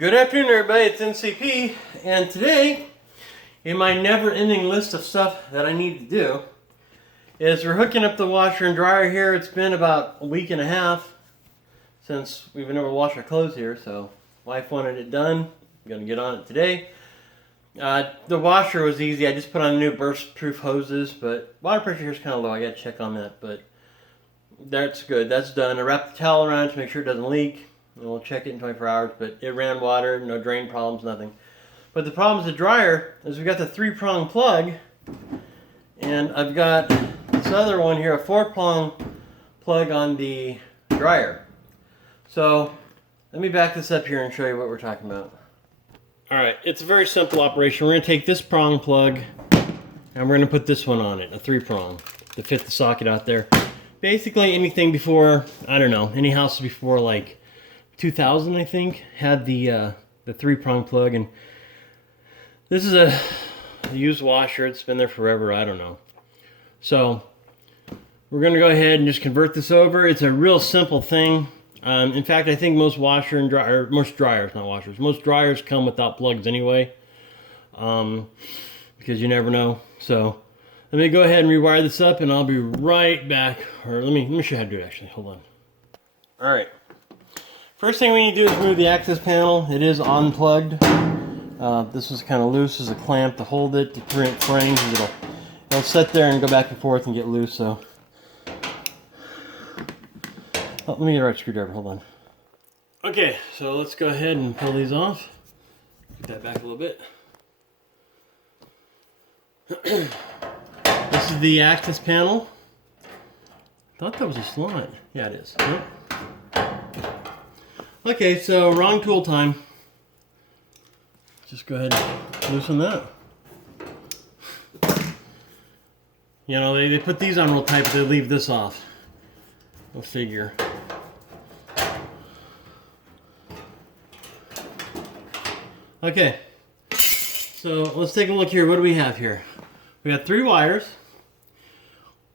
Good afternoon, everybody. It's NCP, and today, in my never-ending list of stuff that I need to do, is we're hooking up the washer and dryer here. It's been about a week and a half since we've been able to wash our clothes here, so wife wanted it done. I'm going to get on it today. The washer was easy. I just put on new burst-proof hoses, but water pressure here is kind of low. I got to check on that, but that's good. That's done. I wrapped the towel around it to make sure it doesn't leak. And we'll check it in 24 hours, but it ran water, no drain problems, nothing. But the problem with the dryer is we've got the 3-prong plug, and I've got this other one here, a 4-prong plug on the dryer. So let me back this up here and show you what we're talking about. Alright, it's a very simple operation. We're going to take this prong plug and we're going to put this one on it, a 3-prong, to fit the socket out there. Basically anything before, I don't know, any houses before like 2000, I think, had the 3-prong plug, and this is a used washer. It's been there forever. I don't know. So we're going to go ahead and just convert this over. It's a real simple thing. In fact, I think most washer and dryer, most dryers, not washers, most dryers come without plugs anyway, because you never know. So let me go ahead and rewire this up, and I'll be right back. Or let me show you how to do it. Actually, hold on. All right. First thing we need to do is remove the access panel. It is unplugged. This was kind of loose as a clamp to hold it to prevent fraying. It'll sit there and go back and forth and get loose. So, let me get a right screwdriver. Hold on. Okay, so let's go ahead and pull these off. Get that back a little bit. This is the access panel. I thought that was a slide. Yeah, it is. Yep. Okay, so wrong tool time. Just go ahead and loosen that. You know, they put these on real tight, but they leave this off. Go figure. Okay, so let's take a look here. What do we have here? We got 3 wires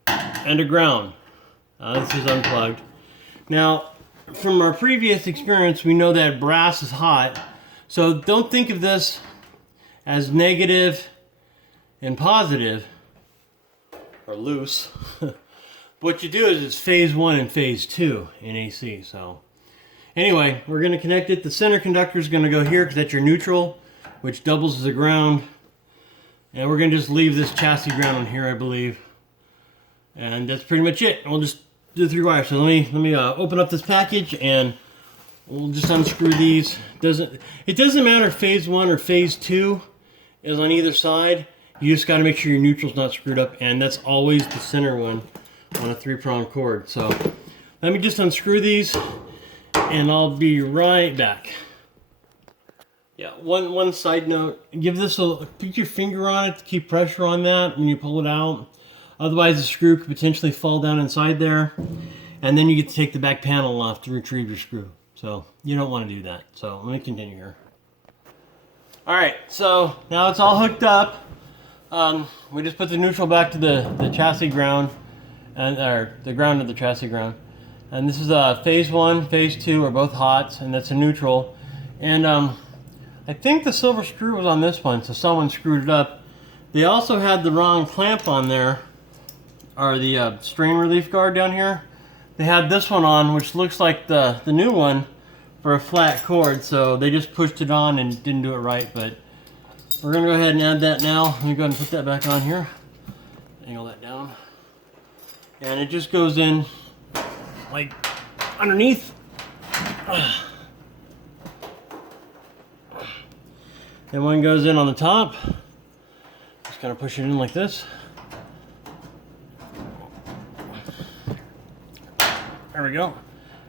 and a ground. This is unplugged. Now, from our previous experience, we know that brass is hot, so don't think of this as negative and positive, or loose. What you do is it's phase 1 and phase 2 in AC. So anyway, we're going to connect it. The center conductor is going to go here because that's your neutral, which doubles as a ground. And we're going to just leave this chassis ground on here, I believe. And that's pretty much it. We'll just do the 3 wires. So let me open up this package and we'll just unscrew these. It doesn't matter if phase 1 or phase 2 is on either side. You just got to make sure your neutral's not screwed up, and that's always the center one on a 3-prong cord. So let me just unscrew these and I'll be right back. Yeah, one side note, put your finger on it to keep pressure on that when you pull it out. Otherwise, the screw could potentially fall down inside there, and then you get to take the back panel off to retrieve your screw. So you don't want to do that. So let me continue here. All right, so now it's all hooked up. We just put the neutral back to the chassis ground, or the ground of the chassis ground. And this is phase 1, phase 2 are both hot, and that's a neutral. And I think the silver screw was on this one, so someone screwed it up. They also had the wrong clamp on there, or the strain relief guard down here. They had this one on, which looks like the new one for a flat cord, so they just pushed it on and didn't do it right. But we're going to go ahead and add that now. Let me go ahead and put that back on here. Angle that down. And it just goes in like underneath. And one goes in on the top. Just kind of push it in like this. There we go.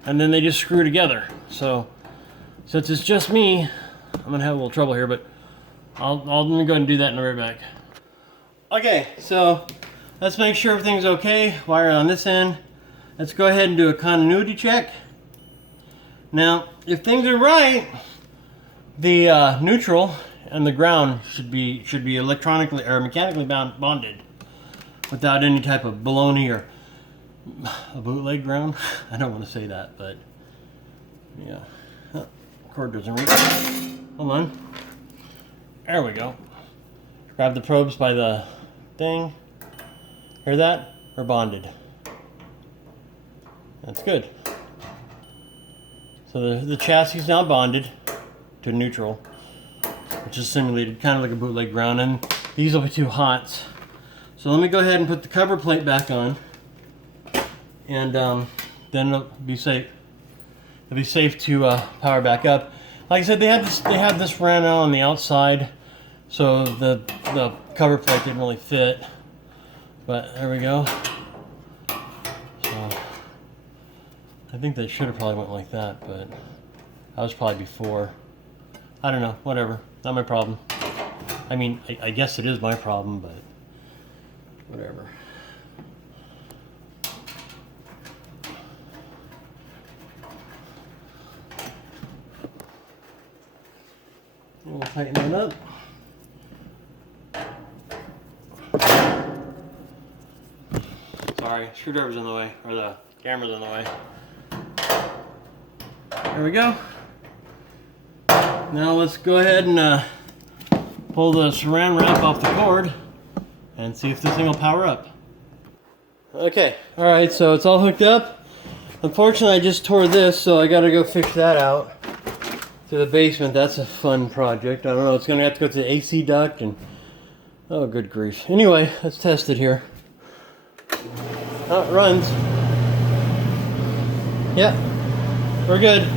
And then they just screw together. So since it's just me, I'm gonna have a little trouble here, but let me go ahead and do that and I'll be right back. Okay, so let's make sure everything's okay. Wire on this end. Let's go ahead and do a continuity check. Now, if things are right, the neutral and the ground should be electronically or mechanically bonded without any type of baloney or a bootleg ground. I don't want to say that, but yeah. cord doesn't reach. Hold on. There we go. Grab the probes by the thing. Hear that? We're bonded. That's good. So the chassis is now bonded to neutral, which is simulated kind of like a bootleg ground, and these will be 2 hots. So let me go ahead and put the cover plate back on, and then it'll be safe. It'll be safe to power back up. Like I said, they had this ran out on the outside, so the cover plate didn't really fit. But there we go. So I think they should have probably went like that, but that was probably before. I don't know. Whatever. Not my problem. I mean, I guess it is my problem, but whatever. We'll tighten that up. Sorry, screwdriver's in the way, or the camera's in the way. There we go. Now let's go ahead and pull the saran wrap off the cord and see if this thing will power up. Okay, alright, so it's all hooked up. Unfortunately, I just tore this, so I gotta go fix that out. To the basement. That's a fun project. I don't know, it's gonna have to go to the AC duct and oh good grief. Anyway, let's test it here. Oh, it runs. Yeah, we're good.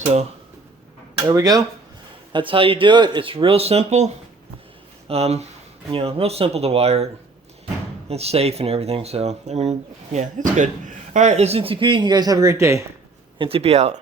So there we go. That's how you do it. It's real simple. You know, real simple to wire it. It's safe and everything, so I mean, yeah, it's good. Alright, this is NTP. You guys have a great day. NTP out.